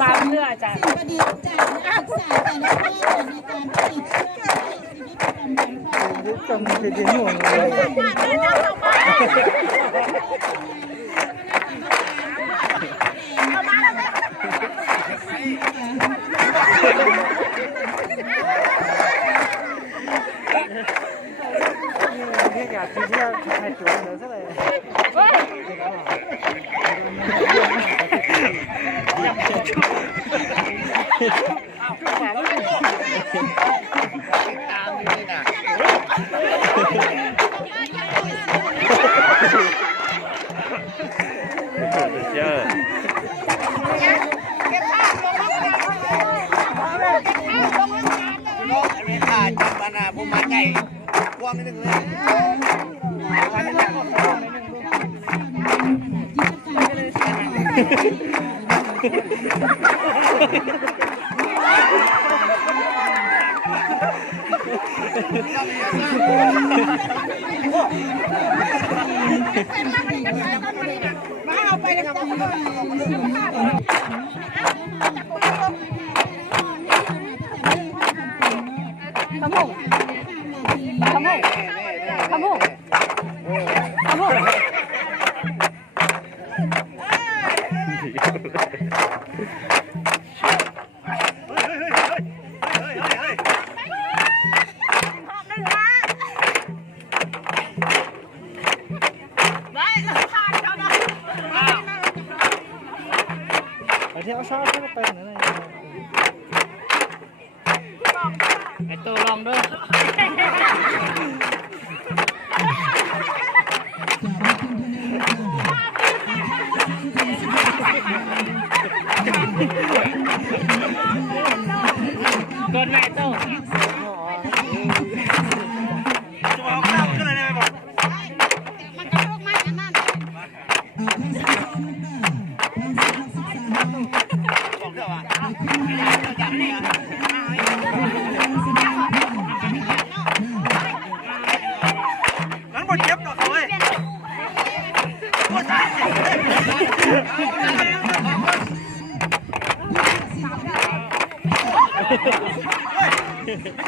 บางเรื่องอาจารย์สิ่งประดิษฐ์จากนักศึกษาแต่ละภาคในการผลิตเครื่องใช้ชีวิตประจำวันค่ะยุคจำเป็นที่หน่วยนี่อยากที่จะให้ตัวเหนือซะเลยเยอะไม่ขาดจับปัญหาผมมาใจกว้างนิดนึงเลยมาเอาไปเลยครับขมุกขมุกขมุกขมุกเที่ยวชอบก็เป็นอะไรไอ้ตัวลองด้วยกดแม่โต้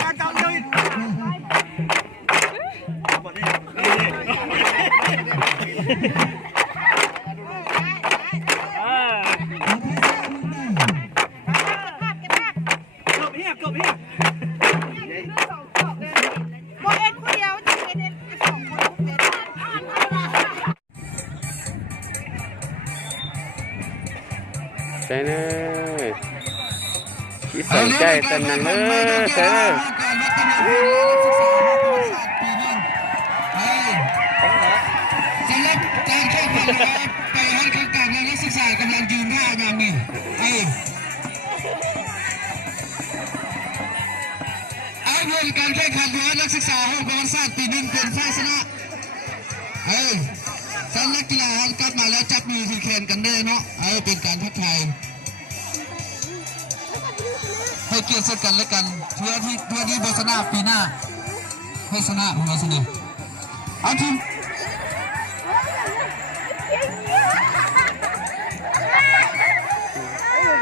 การจับเลยใช่เนอะที่สนใจตอนนั้นเลยใช่เนอะสำหรับการแข่งขันไปให้ข้างกลางนักศึกษากำลังยืนท่าอย่างนี้ผลการแข่งขันของนักศึกษาห้องประวัติศาสตร์ปี 1เป็นฝ่ายชนะสำนักกีฬากลับมาแล้วจับมือถือแขนกันได้เนาะเป็นการทักทายให้เกียรติซึ่งกันและกันเพื่อที่บอสนาปีหน้าให้ชนะของเราชนะเอาทีม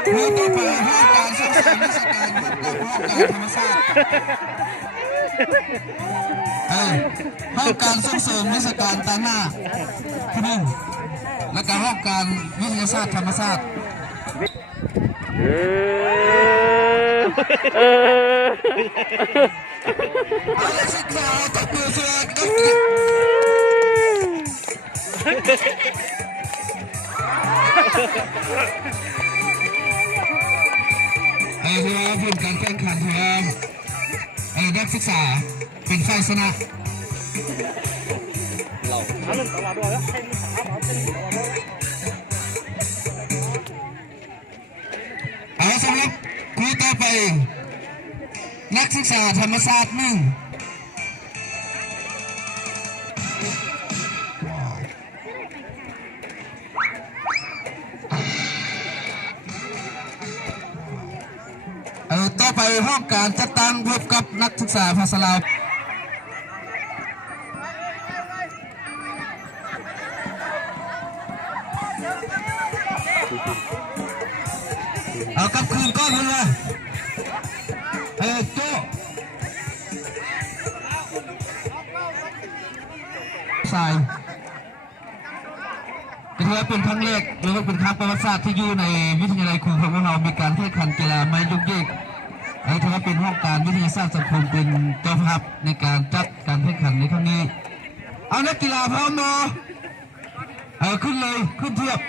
เพื่อต่อไปให้การส่งเสริมวิชาการกับห้องการธรรมศาสตร์ห้องการส่งเสริมวิชาการต่างหน้าที่หนึ่งและการห้องการวิทยาศาสตร์ธรรมศาสตร์อะไรสิครับตบมือเพื่อนผลการแข่งขันของนักศึกษาเป็นฝ่ายชนะสำหรับคู่ต่อไปนักศึกษาธรรมศาสตร์1ต่อไปห้องการจัดตั้งพบกับนักศึกษาภาษาลาว เอากลับคืนก้อนมันเลยโจ้สายถือว่าเป็นครั้งแรกหรือว่าเป็นครั้งประวัติศาสตร์ที่อยู่ในวิทยาลัยครูของเรามีการแข่งขันกีฬาไม้ยกเยกถือว่าเป็นห้องการวิทยาศาสตร์สังคมเป็นเจ้าภาพในการจัดการแข่งขันในครั้งนี้เอานักกีฬาพร้อมเนาะขึ้นเลยขึ้นเทียบ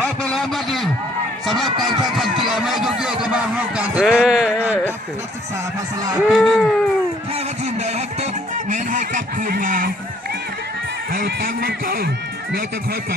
ออกไปแล้วบัดนี้สำหรับการแข่งขันกีฬาไม้ยกเยกกระบาดห้องการนักศึกษาภาษาปีหนึ่งถ้าว่าทีมใดฮักตุ๊กแม้นให้กลับคืนมาตั้งมันเก่าเดี๋ยวจะค่อยไป